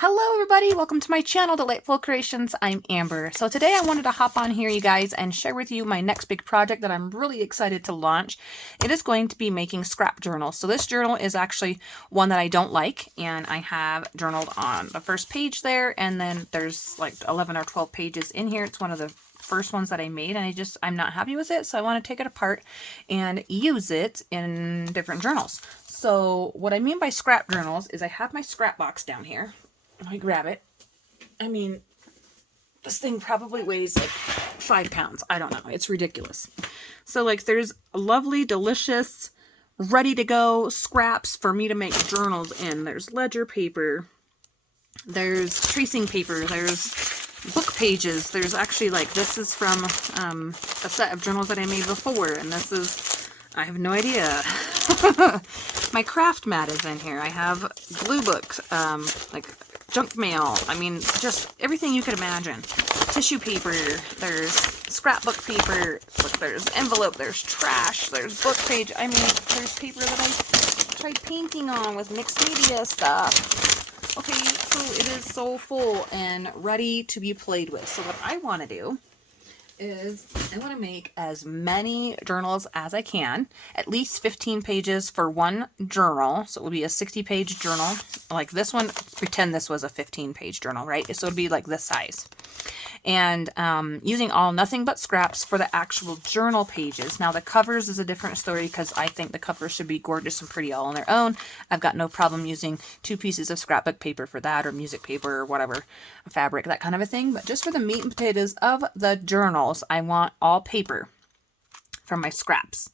Hello everybody, welcome to my channel, Delightful Creations. I'm Amber. So today I wanted to hop on here, you guys, and share with you my next big project that I'm really excited to launch. It is going to be making scrap journals. So this journal is actually one that I don't like, and I have journaled on the first page there, and then there's like 11 or 12 pages in here. It's one of the first ones that I made, and I'm not happy with it, so I want to take it apart and use it in different journals. So what I mean by scrap journals is I have my scrap box down here. Let me grab it. I mean, this thing probably weighs like 5 pounds. I don't know. It's ridiculous. So like there's lovely, delicious, ready to go scraps for me to make journals in. There's ledger paper. There's tracing paper. There's book pages. There's actually like, this is from a set of journals that I made before. And this is, I have no idea. My craft mat is in here. I have glue books, like junk mail. I mean, just everything you could imagine. Tissue paper, there's scrapbook paper, look, there's envelope, there's trash, there's book page. I mean, there's paper that I tried painting on with mixed media stuff. Okay, so it is so full and ready to be played with. So what I want to do is I want to make as many journals as I can, at least 15 pages for one journal. So it will be a 60-page journal. Like this one, pretend this was a 15-page journal, right? So it'd be like this size. And using nothing but scraps for the actual journal pages. Now the covers is a different story because I think the covers should be gorgeous and pretty all on their own. I've got no problem using 2 pieces of scrapbook paper for that, or music paper, or whatever, fabric, that kind of a thing. But just for the meat and potatoes of the journals, I want all paper from my scraps.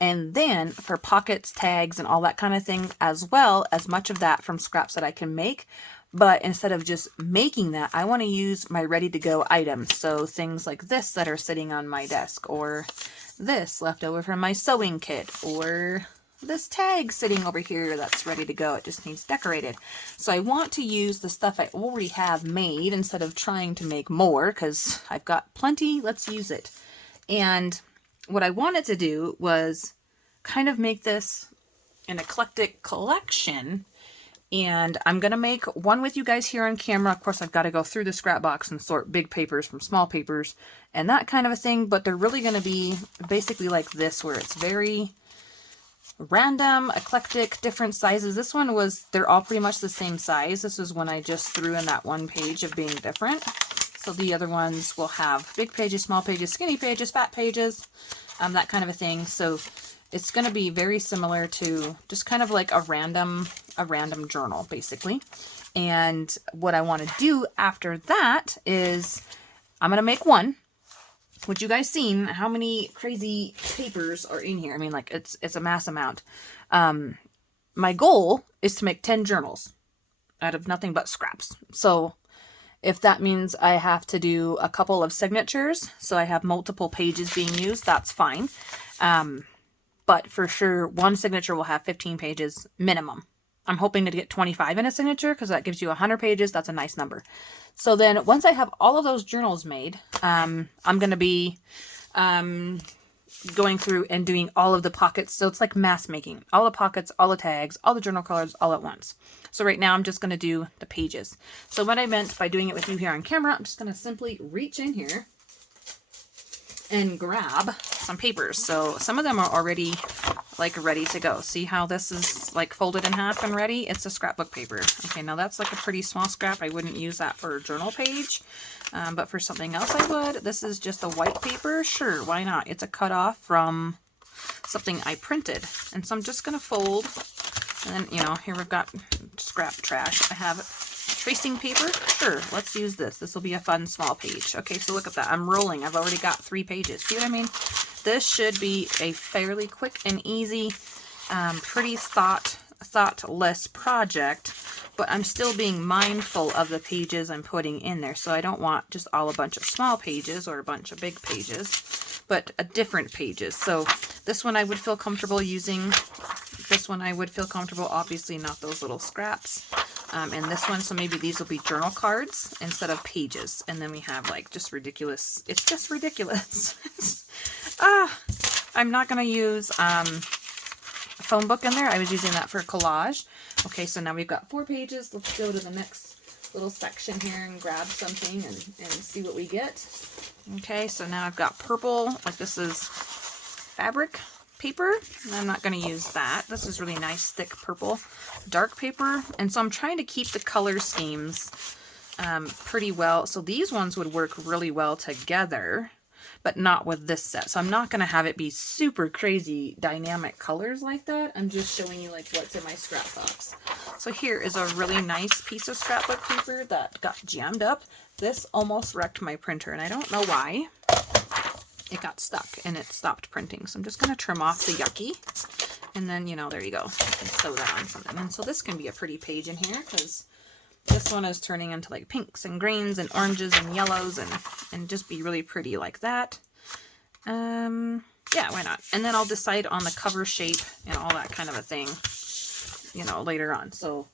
And then for pockets, tags, and all that kind of thing, as well as much of that from scraps that I can make. But instead of just making that, I want to use my ready-to-go items. So things like this that are sitting on my desk, or this left over from my sewing kit, or this tag sitting over here that's ready to go. It just needs decorated. So I want to use the stuff I already have made instead of trying to make more, because I've got plenty. Let's use it. And what I wanted to do was kind of make this an eclectic collection. And I'm going to make one with you guys here on camera. Of course, I've got to go through the scrap box and sort big papers from small papers and that kind of a thing. But they're really going to be basically like this, where it's very random, eclectic, different sizes. This one they're all pretty much the same size. This is when I just threw in that one page of being different. So the other ones will have big pages, small pages, skinny pages, fat pages, that kind of a thing. So it's going to be very similar to just kind of like a random journal, basically. And what I want to do after that is I'm going to make one. Would you guys seen how many crazy papers are in here? I mean, like it's a mass amount. My goal is to make 10 journals out of nothing but scraps. So if that means I have to do a couple of signatures, so I have multiple pages being used, that's fine. But for sure, one signature will have 15 pages minimum. I'm hoping to get 25 in a signature because that gives you 100 pages. That's a nice number. So then once I have all of those journals made, I'm going to be going through and doing all of the pockets. So it's like mass making. All the pockets, all the tags, all the journal colors all at once. So right now I'm just going to do the pages. So what I meant by doing it with you here on camera, I'm just going to simply reach in here and grab some papers. So some of them are already like ready to go. See how this is like folded in half and ready? It's a scrapbook paper. Okay, now that's like a pretty small scrap. I wouldn't use that for a journal page, but for something else I would. This is just a white paper. Sure, why not? It's a cutoff from something I printed. And so I'm just going to fold. And then, you know, here we've got scrap trash. I have tracing paper. Sure, let's use this. This will be a fun small page. Okay, so look at that. I'm rolling. I've already got 3 pages. See what I mean? This should be a fairly quick and easy, pretty thoughtless project, but I'm still being mindful of the pages I'm putting in there. So I don't want just all a bunch of small pages or a bunch of big pages, but different pages. So this one I would feel comfortable using. This one I would feel comfortable, obviously not those little scraps. And this one, so maybe these will be journal cards instead of pages. And then we have like just ridiculous, it's just ridiculous. I'm not going to use a phone book in there. I was using that for collage. Okay, so now we've got 4 pages. Let's go to the next little section here and grab something and see what we get. Okay, so now I've got purple, like this is fabric paper. I'm not going to use that. This is really nice, thick purple, dark paper. And so I'm trying to keep the color schemes pretty well. So these ones would work really well together, but not with this set. So I'm not going to have it be super crazy dynamic colors like that. I'm just showing you like what's in my scrap box. So here is a really nice piece of scrapbook paper that got jammed up. This almost wrecked my printer, and I don't know why. It got stuck and it stopped printing. So I'm just going to trim off the yucky. And then, you know, there you go. I can sew that on something. And so this can be a pretty page in here because this one is turning into like pinks and greens and oranges and yellows and just be really pretty like that. Yeah, why not? And then I'll decide on the cover shape and all that kind of a thing, you know, later on. So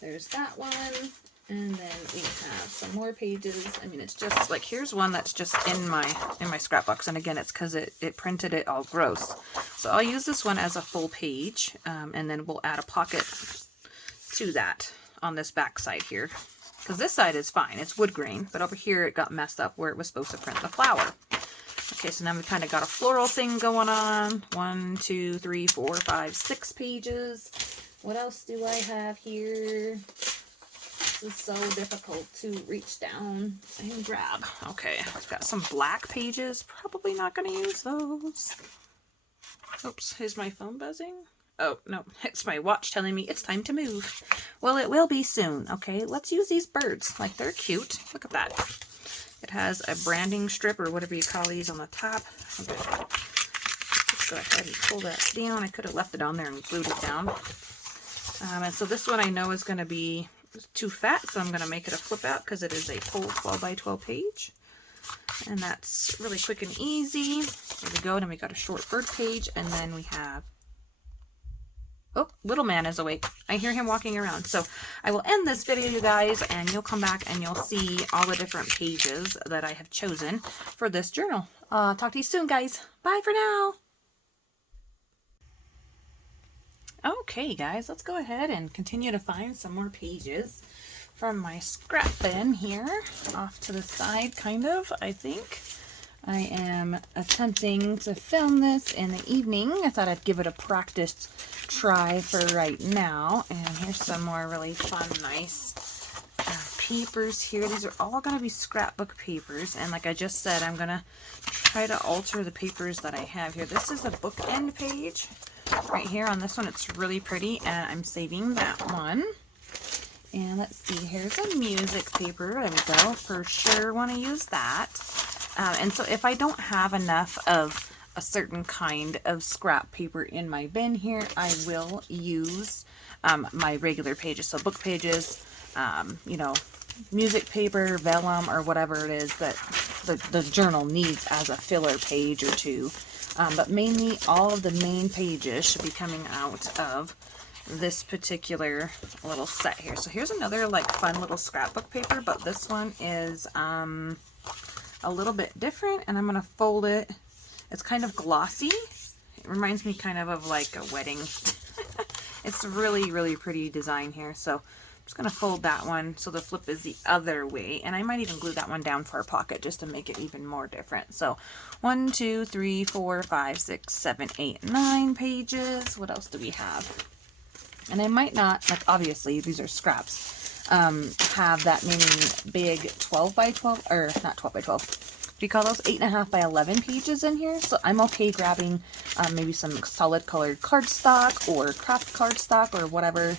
there's that one. And then we have some more pages. I mean, it's just like, here's one that's just in my scrapbooks. And again, it's because it printed it all gross. So I'll use this one as a full page, and then we'll add a pocket to that on this back side here. Because this side is fine, it's wood grain, but over here it got messed up where it was supposed to print the flower. Okay, so now we kind of got a floral thing going on. 1, 2, 3, 4, 5, 6 pages. What else do I have here? This is so difficult to reach down and grab. Okay, I've got some black pages. Probably not going to use those. Oops, is my phone buzzing? Oh, no, it's my watch telling me it's time to move. Well, it will be soon. Okay, let's use these birds. Like, they're cute. Look at that. It has a branding strip or whatever you call these on the top. Okay. Just go ahead and pull that down. I could have left it on there and glued it down. And so this one I know is going to be too fat, so I'm going to make it a flip out because it is a full 12 by 12 page. And that's really quick and easy. There we go. And then we got a short bird page, and then we have, oh, little man is awake. I hear him walking around. So I will end this video, you guys, and you'll come back and you'll see all the different pages that I have chosen for this journal. Talk to you soon, guys. Bye for now. Okay, guys, let's go ahead and continue to find some more pages from my scrap bin here, off to the side, kind of, I think. I am attempting to film this in the evening. I thought I'd give it a practice try for right now. And here's some more really fun, nice papers here. These are all going to be scrapbook papers. And like I just said, I'm going to try to alter the papers that I have here. This is a bookend page. Right here on this one, it's really pretty, and I'm saving that one. And let's see, here's a music paper. There we go. For sure want to use that. And so if I don't have enough of a certain kind of scrap paper in my bin here, I will use my regular pages. So book pages, you know, music paper, vellum, or whatever it is that the journal needs as a filler page or two. But mainly all of the main pages should be coming out of this particular little set here. So here's another like fun little scrapbook paper, but this one is a little bit different, and I'm going to fold it. It's kind of glossy. It reminds me kind of like a wedding. It's really, really pretty design here. So I'm just going to fold that one so the flip is the other way. And I might even glue that one down for a pocket just to make it even more different. So 1, 2, 3, 4, 5, 6, 7, 8, 9 pages. What else do we have? And I might not, like obviously these are scraps, have that many big 12 by 12, or not 12 by 12. What do you call those? 8.5 by 11 pages in here. So I'm okay grabbing maybe some solid colored cardstock or craft cardstock or whatever,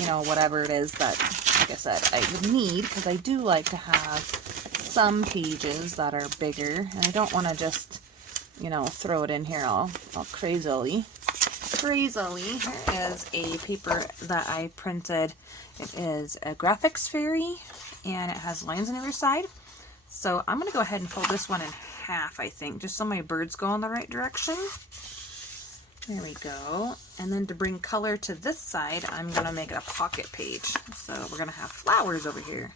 you know, whatever it is that, like I said, I would need, because I do like to have some pages that are bigger, and I don't want to just, you know, throw it in here all crazily. Here is a paper that I printed. It is a graphics fairy, and it has lines on either side. So I'm going to go ahead and fold this one in half, I think, just so my birds go in the right direction. There we go. And then to bring color to this side, I'm going to make it a pocket page. So we're going to have flowers over here.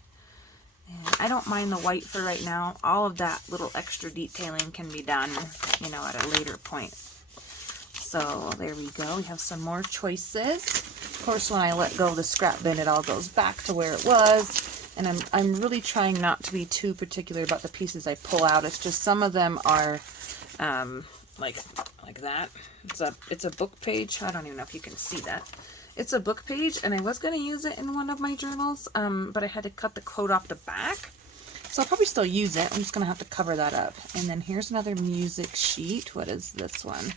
And I don't mind the white for right now. All of that little extra detailing can be done, you know, at a later point. So there we go. We have some more choices. Of course, when I let go of the scrap bin, it all goes back to where it was. And I'm really trying not to be too particular about the pieces I pull out. It's just some of them are like that. It's a book page. I don't even know if you can see that. It's a book page, and I was going to use it in one of my journals, but I had to cut the quote off the back. So I'll probably still use it. I'm just going to have to cover that up. And then here's another music sheet. What is this one?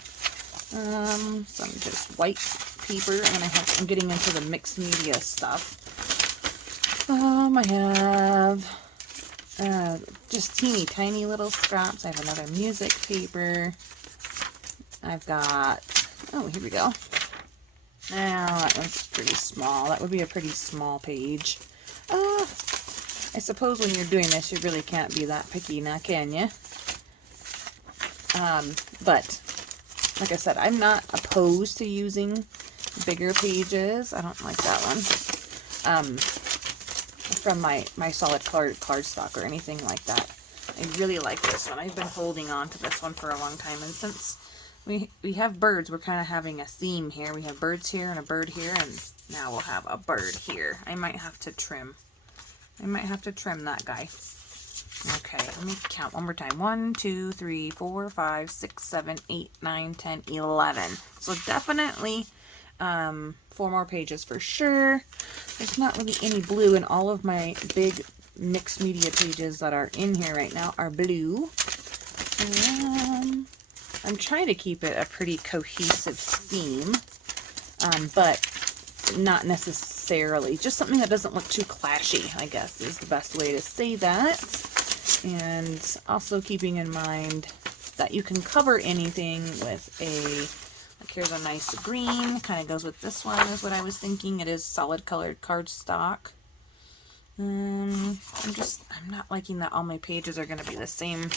Some just white paper, and then I'm getting into the mixed media stuff. I have just teeny tiny little scraps. I have another music paper. I've got, oh, here we go. Now that one's pretty small. That would be a pretty small page. I suppose when you're doing this, you really can't be that picky now, can you? But like I said, I'm not opposed to using bigger pages. I don't like that one. From my solid cardstock or anything like that. I really like this one. I've been holding on to this one for a long time, and since we have birds, we're kind of having a theme here. We have birds here and a bird here, and now we'll have a bird here. I might have to trim. I might have to trim that guy. Okay, let me count one more time. 1, 2, 3, 4, 5, 6, 7, 8, 9, 10, 11. So definitely 4 more pages for sure. There's not really any blue, and all of my big mixed media pages that are in here right now are blue. I'm trying to keep it a pretty cohesive theme, but not necessarily. Just something that doesn't look too clashy, I guess, is the best way to say that. And also keeping in mind that you can cover anything with like here's a nice green, kind of goes with this one is what I was thinking. It is solid colored cardstock. I'm not liking that all my pages are going to be the same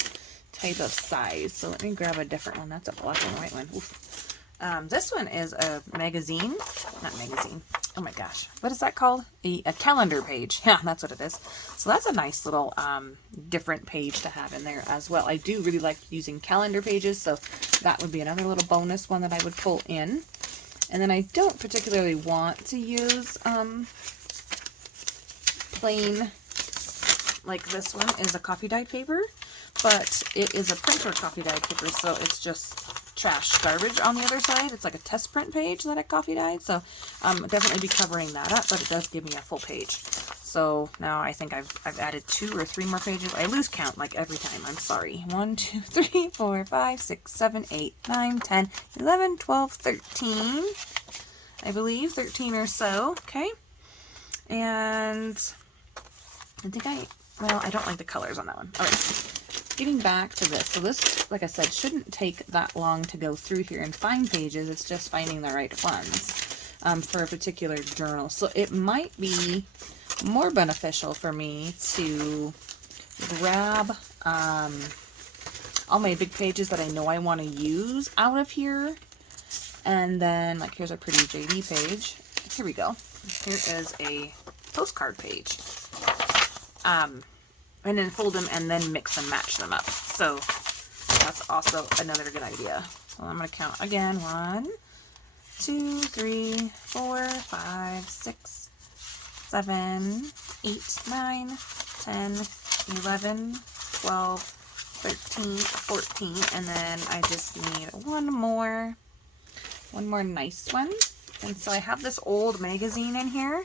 type of size. So let me grab a different one. That's a black and white one. Oof. This one is a magazine, not magazine. Oh my gosh, what is that called? A calendar page. Yeah, that's what it is. So that's a nice little different page to have in there as well. I do really like using calendar pages, so that would be another little bonus one that I would pull in. And then I don't particularly want to use plain, like this one is a coffee dyed paper, but it is a printer coffee dyed paper, so it's just trash garbage on the other side. It's like a test print page that I coffee dyed, so definitely be covering that up, but it does give me a full page. So now I think I've added 2 or 3 more pages. I lose count like every time. I'm sorry. 1, 2, 3, 4, 5, 6, 7, 8, 9, 10, 11, 12, 13. I believe 13 or so. Okay. And I think well, I don't like the colors on that one. All right. Getting back to this. So this, like I said, shouldn't take that long to go through here and find pages. It's just finding the right ones for a particular journal. So it might be more beneficial for me to grab all my big pages that I know I want to use out of here. And then, like, here's a pretty JD page. Here we go. Here is a postcard page. And then fold them and then mix and match them up. So that's also another good idea. So I'm going to count again. 1, 2, 3, 4, 5, 6, 7, 8, 9, 10, 11, 12, 13, 14. And then I just need one more nice one. And so I have this old magazine in here.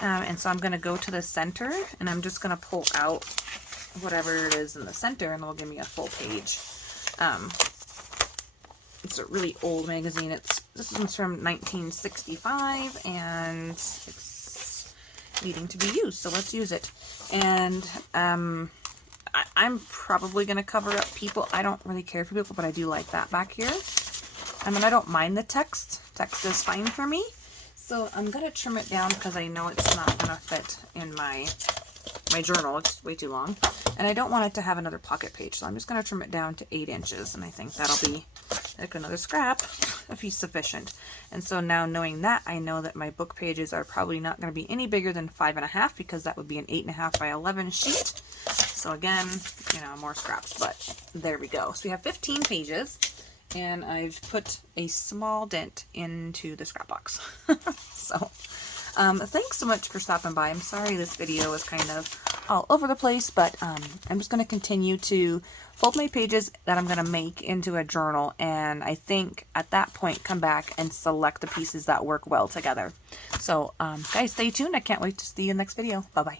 And so I'm going to go to the center, and I'm just going to pull out whatever it is in the center, and it'll give me a full page. It's a really old magazine. This one's from 1965, and it's needing to be used, so let's use it. And I'm probably going to cover up people. I don't really care for people, but I do like that back here. I mean, I don't mind the text. Text is fine for me. So I'm going to trim it down because I know it's not going to fit in my journal. It's way too long. And I don't want it to have another pocket page. So I'm just going to trim it down to 8 inches. And I think that'll be like another scrap if he's sufficient. And so now knowing that, I know that my book pages are probably not going to be any bigger than 5.5 because that would be an 8.5 by 11 sheet. So again, you know, more scraps, but there we go. So we have 15 pages. And I've put a small dent into the scrap box. So Thanks so much for stopping by. I'm sorry this video was kind of all over the place, but I'm just going to continue to fold my pages that I'm going to make into a journal, and I think at that point come back and select the pieces that work well together. So guys, stay tuned. I can't wait to see you in the next video. Bye bye.